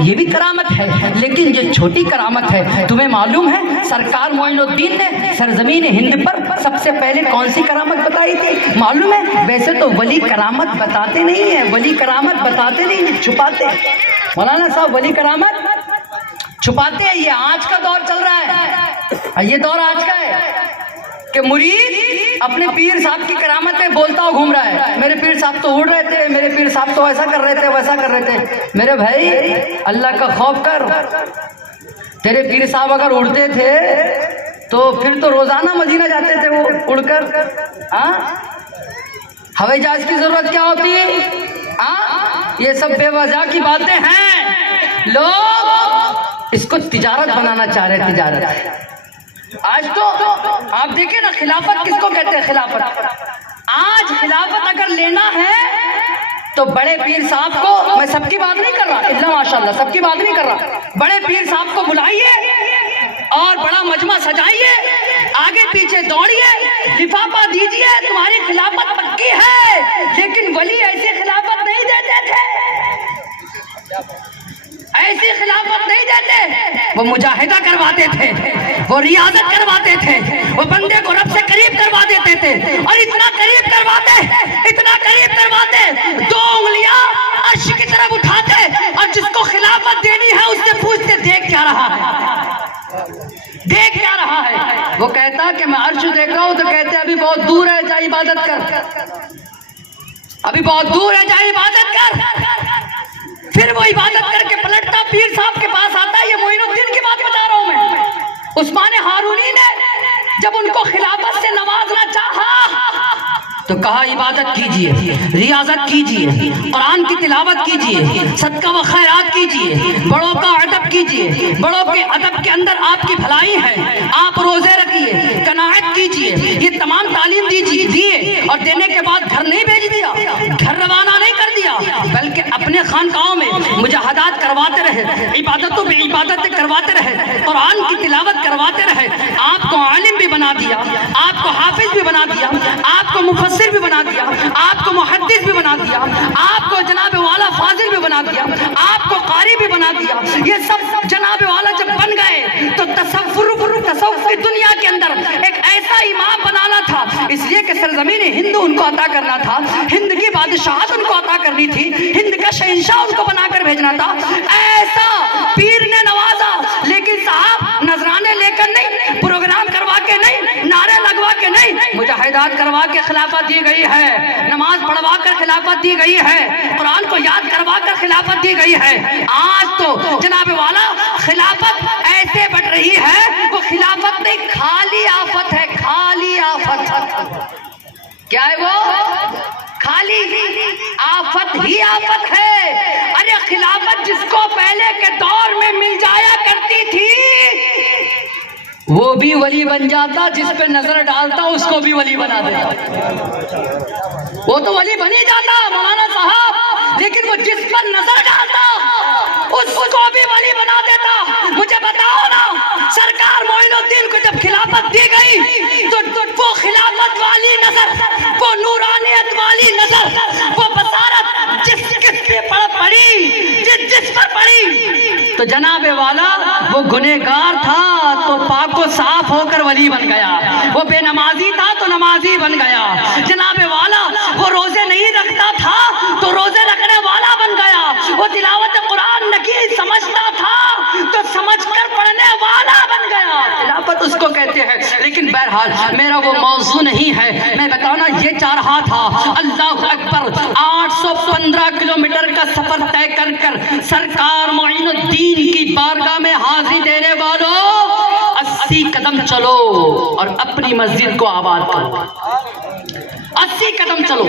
ये भी करामत है, लेकिन ये छोटी करामत है। तुम्हें मालूम है सरकार मोइनुद्दीन ने सरजमीन हिंद पर सबसे पहले कौन सी करामत बताई थी? मालूम है? वैसे तो वली करामत बताते नहीं है, वली करामत बताते नहीं है, छुपाते। मौलाना साहब वली करामत छुपाते हैं। ये आज का दौर चल रहा है, ये दौर आज का है कि मुरीद अपने पीर साहब की करामत में बोलता हुआ घूम रहा है, मेरे पीर साहब तो उड़ रहे थे, मेरे पीर साहब तो ऐसा कर रहे थे, वैसा कर रहे थे। मेरे भाई अल्लाह का खौफ कर, तेरे पीर साहब अगर उड़ते थे तो फिर तो रोजाना मदीना जाते थे वो उड़कर। हवाई जहाज की जरूरत क्या होती है? ये सब बेवजह की बातें हैं। लोग इसको तिजारत बनाना चाह रहे, तिजारत। आज तो आप देखें ना, खिलाफत किसको कहते हैं? खिलाफत। आज खिलाफत अगर लेना है तो बड़े पीर साहब को, मैं सबकी बात नहीं कर रहा, इल्ला माशाल्लाह सबकी बात नहीं कर रहा, बड़े पीर साहब को बुलाइए और बड़ा मजमा सजाइए, आगे पीछे दौड़िए, लिफाफा दीजिए, तुम्हारी खिलाफत पक्की है। लेकिन वली ऐसी खिलाफत नहीं देते थे, ऐसी खिलाफत नहीं देते। वो मुजाहिदा करवाते थे, वो रियाजत करवाते थे, वो बंदे को रब से करीब करवा देते थे। और इतना करीब करवाते, इतना करीब करवाते, 2 उंगलियां अर्श की तरफ उठाते और जिसको खिलाफत देनी है उससे पूछते देख क्या रहा है, देख क्या रहा है। वो कहता कि मैं अर्श देख रहा हूं, तो कहते अभी बहुत दूर है, जा इबादत कर, अभी बहुत दूर है, जा इबादत कर। फिर वो इबादत करके पलटता पीर साहब के पास आता है। ये मोइनुद्दीन की बात बता रहा हूं मैं। उस्मान हारूनी ने जब उनको खिलाफत से नवाजना चाहा तो कहा इबादत कीजिए, रियाजत कीजिए, कुरान की तिलावत कीजिए, सदका व खैरात कीजिए, बड़ों का अदब कीजिए, बड़ों के अदब के अंदर आपकी भलाई है, आप रोजे रखिए, कनाअत कीजिए, ये तमाम तालीम दीजिए, दिए। और देने के बाद घर नहीं भेज दिया, घर रवाना नहीं कर दिया, बल्कि अपने खानकाहों में मुजाहदात करवाते रहे, इबादतों पे इबादतें करवाते रहे, कुरान की तिलावत करवाते रहे। आपको आलिम भी बना दिया, आपको हाफिज भी बना दिया, आपको मुफस्सिर भी बना दिया, आपको मुहद्दिस भी बना दिया, आपको जनाब वाला फाजिल भी बना दिया, आपको कारी भी बना दिया। ये सब जनाब वाला जब बन गए तो तसव्वुफ की दुनिया के अंदर एक ऐसा इमाम बनाना था, इसलिए कि सरजमीन हिंद उनको अता करना था, हिंद की बादशाहत उनको अता करनी थी, हिंद का शहंशाह उनको बनाकर भेजना था। ऐसा पीर ने नवाजा, लेकिन साहब नजराने लेकर नहीं, प्रोग्राम करवा के नहीं, नारे लगवा के नहीं, मुजाहिदात करवा के खिलाफत दी गई है, नमाज पढ़वा कर खिलाफत दी गई है, कुरान को याद करवा कर खिलाफत दी गई है। आज तो जनाब वाला खिलाफत ऐसे बढ़ रही है, वो खिलाफत नहीं खाली आफत है, खाली आफत। क्या है वो? खाली आफत ही आफत है। अरे खिलाफत जिसको पहले के दौर में मिल जाया करती थी वो भी वली बन जाता, जिस पे नजर डालता उसको भी वली बना देता। वो तो वली बन ही जाता मौलाना साहब, लेकिन वो जिस पर नजर डालता उसको भी वली बना देता। मुझे बताओ ना, सरकार मोइनुद्दीन को जब खिलाफत दी गई तो वो खिलाफत वाली नजर, वो नूरानियत वाली नजर, वो बसारत जिस पे पड़ी, जिस पर पड़ी, तो जनाबे वाला वो गुनहगार था तो पाको साफ होकर वली बन गया, वो बेनमाजी था तो नमाजी बन गया। जनाबे वाला वो रोजे नहीं रखता था तो रोजे रखने वाला बन गया, वो तिलावत कुरान नहीं समझता था तो समझकर पढ़ने वाला बन गया। खिलाफत उसको कहते हैं। लेकिन बहरहाल मेरा वो मौजू नहीं है, मैं बताना ये चाह रहा था। अल्लाह अकबर, 815 किलोमीटर का सफर तय कर कर सरकार मोइनुद्दीन की बारगाह में हाजिरी देने वालों, 80 कदम चलो और अपनी मस्जिद को आबाद करो। 80 कदम चलो,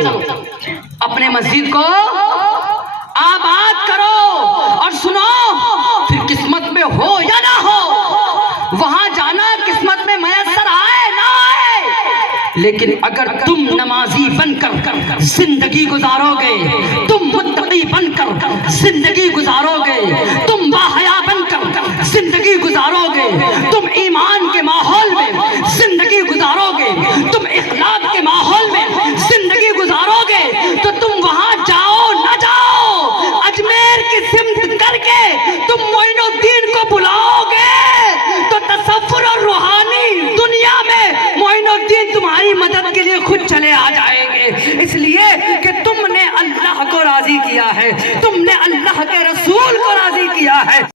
अपने मस्जिद को आबाद करो। और सुनो, फिर किस्मत में हो या ना हो, वहां जाना किस्मत में मयसर आए ना आए, लेकिन अगर तुम नमाजी बनकर जिंदगी गुजारोगे, तुम मुत्तकी बनकर जिंदगी गुजारोगे, तुम बाहया बनकर जिंदगी गुजारोगे, तुम ईमान के माहौल में जिंदगी गुजारोगे, तुम इखलाक के माहौल में जिंदगी गुजारोगे, तो तुम वहां जाओ न जाओ, अजमेर की सिमत करके مدد کے لیے خود چلے آ جائیں گے، اس لیے کہ تم نے اللہ کو راضی کیا ہے، تم نے اللہ کے رسول کو راضی کیا ہے۔